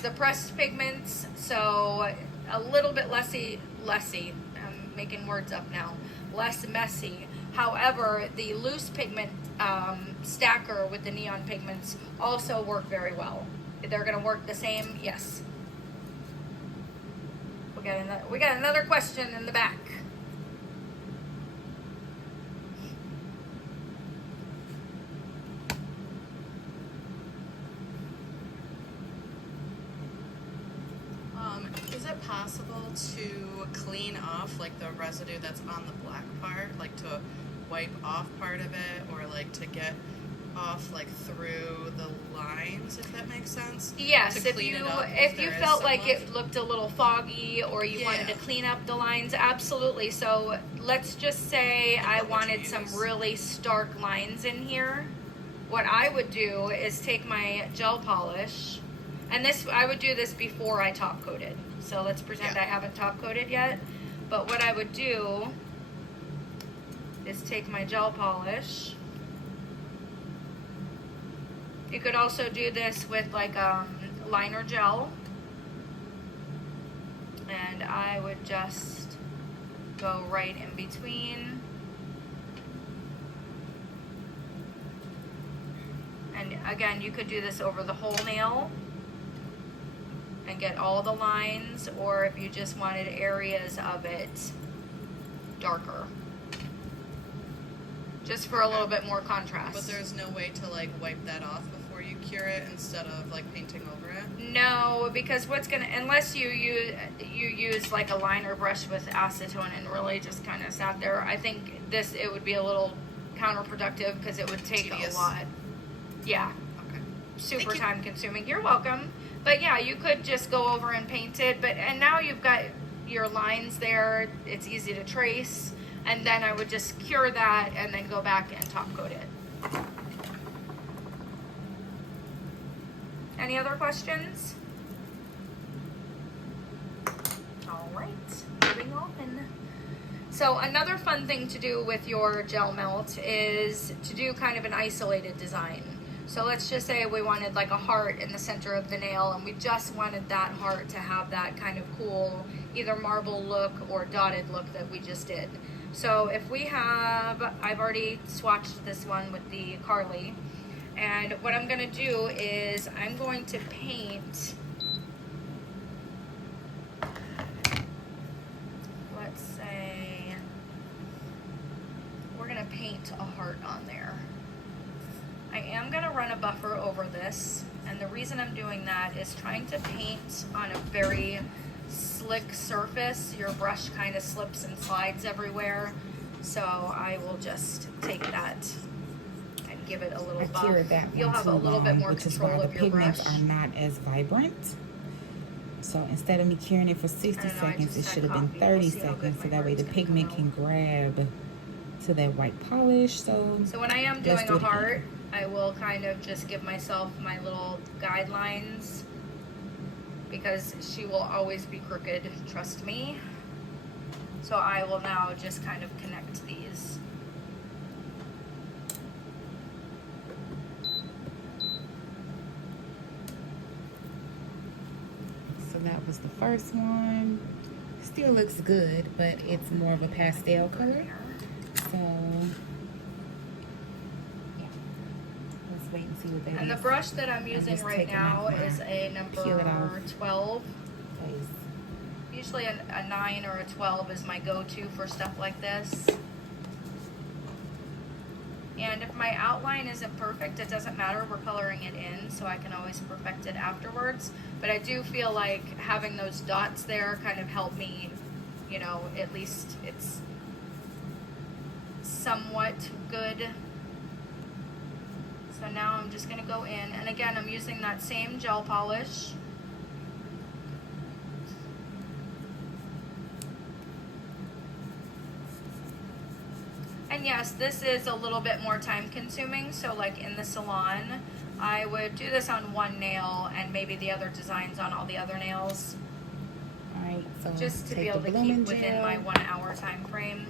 the pressed pigments, so a little bit lessy, I'm making words up now, less messy. However, the loose pigment stacker with the neon pigments also work very well. They're gonna work the same, yes. We got another question in the back. Is it possible to clean off like the residue that's on the black part, like to wipe off part of it, or like to get off like through the lines, if that makes sense? Yes, To if clean you it up felt like somewhat? it looked a little foggy, or you wanted to clean up the lines, absolutely. So let's just say I wanted some really stark lines in here. What I would do is take my gel polish, and this I would do this before I top coated. So let's pretend I haven't top coated yet. But what I would do is take my gel polish. You could also do this with like liner gel. And I would just go right in between. And again, you could do this over the whole nail and get all the lines, or if you just wanted areas of it darker. Just for a little bit more contrast. But there's no way to like wipe that off before you cure it instead of like painting over it? No, because unless you use like a liner brush with acetone and really just kind of sat there, I think it would be a little counterproductive because it would take a lot. Yeah. Okay. Super time consuming. You're welcome. But yeah, you could just go over and paint it, and now you've got your lines there. It's easy to trace. And then I would just cure that and then go back and top coat it. Any other questions? All right, moving on. So another fun thing to do with your gel melt is to do kind of an isolated design. So let's just say we wanted like a heart in the center of the nail, and we just wanted that heart to have that kind of cool either marble look or dotted look that we just did. So if we have, I've already swatched this one with the Carly, and what I'm going to do is I'm going to paint, let's say, we're going to paint a heart on there. I am going to run a buffer over this, and the reason I'm doing that is trying to paint on a very slick surface. Your brush kind of slips and slides everywhere, so I will just take that and give it a little buff. You'll have a little bit more control of your brush. The pigments are not as vibrant, so instead of me curing it for 60 seconds, it should have been 30 seconds, so that way the pigment can grab to that white polish. So when I am doing a heart, I will kind of just give myself my little guidelines, because she will always be crooked, trust me. So I will now just kind of connect these. So that was the first one. Still looks good, but it's more of a pastel color. So let's wait and see what that is. And the brush that I'm using right now is a number 12. Usually a 9 or a 12 is my go-to for stuff like this. And if my outline isn't perfect, it doesn't matter. We're coloring it in, so I can always perfect it afterwards. But I do feel like having those dots there kind of help me, you know, at least it's somewhat good. So now I'm just going to go in, and again, I'm using that same gel polish. And yes, this is a little bit more time consuming, so like in the salon, I would do this on one nail and maybe the other designs on all the other nails. Alright, so just to be able to keep within my 1 hour time frame.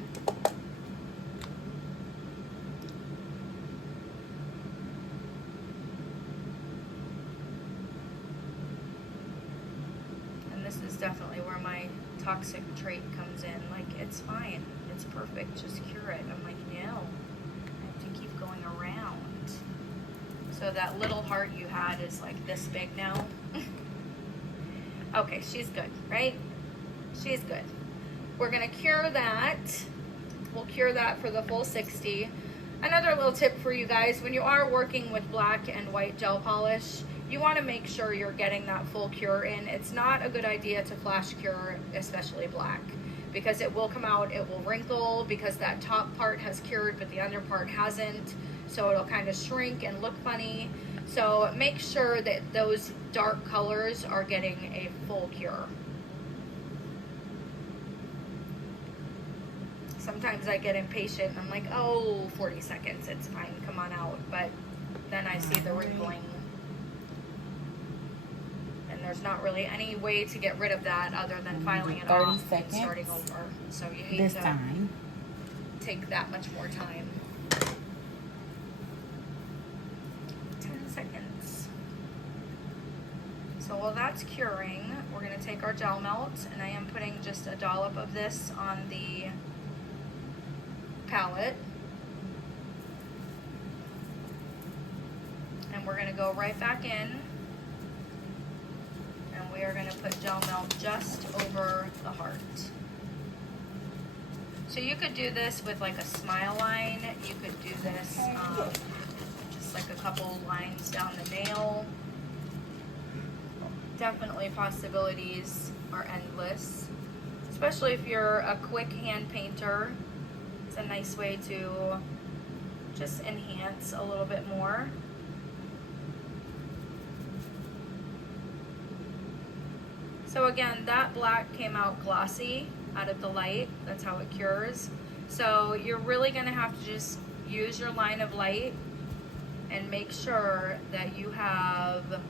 definitely where my toxic trait comes in. Like, it's fine. It's perfect. Just cure it. I'm like, no. I have to keep going around. So that little heart you had is like this big now. Okay, she's good, right? She's good. We're gonna cure that. We'll cure that for the full 60. Another little tip for you guys, when you are working with black and white gel polish, you wanna make sure you're getting that full cure in. It's not a good idea to flash cure, especially black, because it will come out, it will wrinkle, because that top part has cured, but the under part hasn't. So it'll kind of shrink and look funny. So make sure that those dark colors are getting a full cure. Sometimes I get impatient and I'm like, oh, 40 seconds, it's fine, come on out. But then I see the wrinkling. And there's not really any way to get rid of that other than filing it off and starting over. So you hate to take that much more time. 10 seconds. So while that's curing, we're going to take our gel melt, and I am putting just a dollop of this on the palette. And we're going to go right back in, and we are going to put gel melt just over the heart. So you could do this with like a smile line. You could do this just like a couple lines down the nail. Definitely possibilities are endless, especially if you're a quick hand painter. It's a nice way to just enhance a little bit more. So again, that black came out glossy out of the light. That's how it cures. So you're really gonna have to just use your line of light and make sure that you have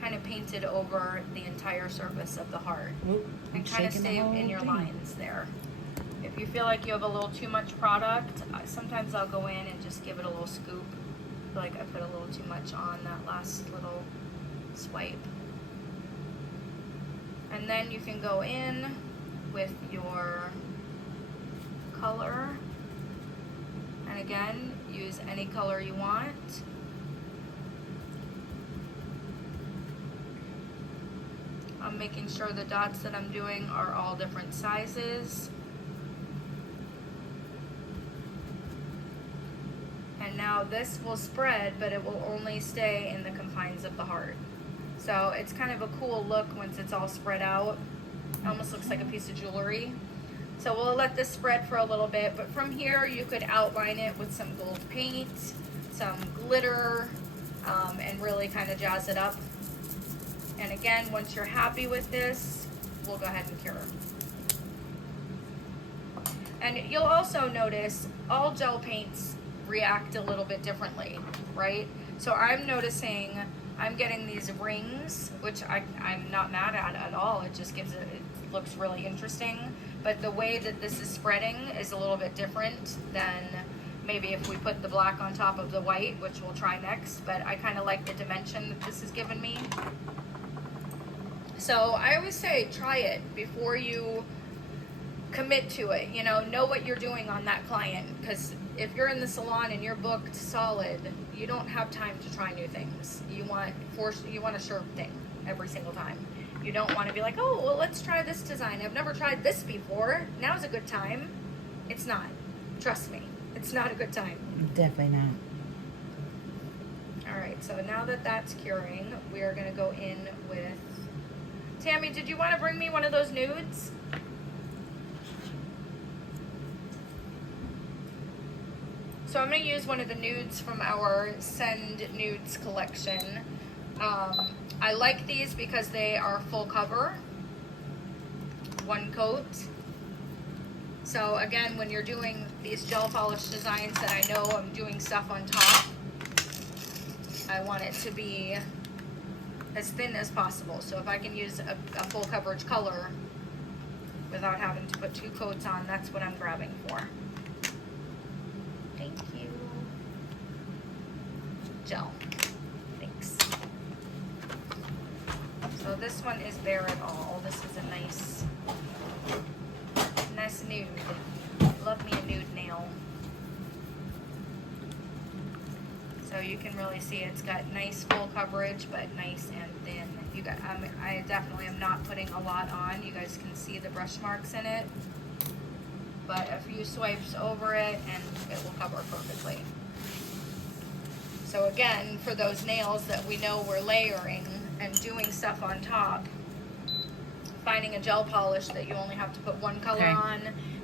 kind of painted over the entire surface of the heart. And kind of stay in your lines there. If you feel like you have a little too much product, sometimes I'll go in and just give it a little scoop. I feel like I put a little too much on that last little swipe. And then you can go in with your color. And again, use any color you want. I'm making sure the dots that I'm doing are all different sizes. And now this will spread, but it will only stay in the confines of the heart. So it's kind of a cool look once it's all spread out. It almost looks like a piece of jewelry. So we'll let this spread for a little bit, but from here you could outline it with some gold paint, some glitter, and really kind of jazz it up. And again, once you're happy with this, we'll go ahead and cure. And you'll also notice all gel paints react a little bit differently, right? So I'm noticing I'm getting these rings, which I'm not mad at all. It just gives it looks really interesting. But the way that this is spreading is a little bit different than maybe if we put the black on top of the white, which we'll try next. But I kind of like the dimension that this has given me. So I always say try it before you commit to it. You know what you're doing on that client, because if you're in the salon and you're booked solid, you don't have time to try new things. You want a sure thing every single time. You don't want to be like, oh, well, let's try this design. I've never tried this before. Now's a good time. It's not. Trust me, it's not a good time. Definitely not. All right, so now that that's curing, we are going to go in with... Tammy, did you want to bring me one of those nudes? So I'm going to use one of the nudes from our Send Nudes collection. I like these because they are full cover, one coat. So again, when you're doing these gel polish designs that I know I'm doing stuff on top, I want it to be as thin as possible. So if I can use a full coverage color without having to put two coats on, that's what I'm grabbing for. Thank you. Gel. Thanks. So So this one is Bare It All. This is a nice nude. Love me a nude nail. So you can really see it's got nice full coverage, but nice and thin. You got, I definitely am not putting a lot on. You guys can see the brush marks in it, but a few swipes over it and it will cover perfectly. So again, for those nails that we know we're layering and doing stuff on top, finding a gel polish that you only have to put one color on,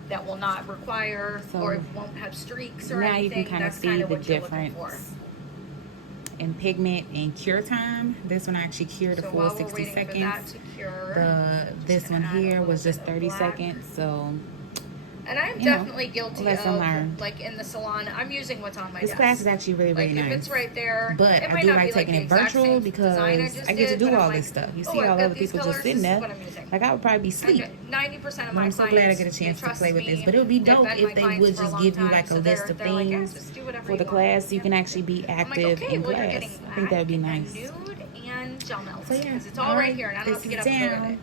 that will not require or it won't have streaks or now anything. You can kind of see the difference in pigment and cure time. This one I actually cured a full 60 seconds. This one here was just 30 seconds. So, and I'm definitely guilty of, like in the salon, I'm using what's on my desk. This class is actually really, really nice. If it's right there, but I do like taking it virtual because I get to do all this stuff. You see all other people just sitting there. Like I would probably be asleep. 90% of my I'm so glad I get a chance to play with this. But it would be dope if they would just give you like a list of things for the class so you can actually be active in class. I think that would be nice. Nude and gel melt. So yeah, Because it's all right here and I don't have to get up and look at it.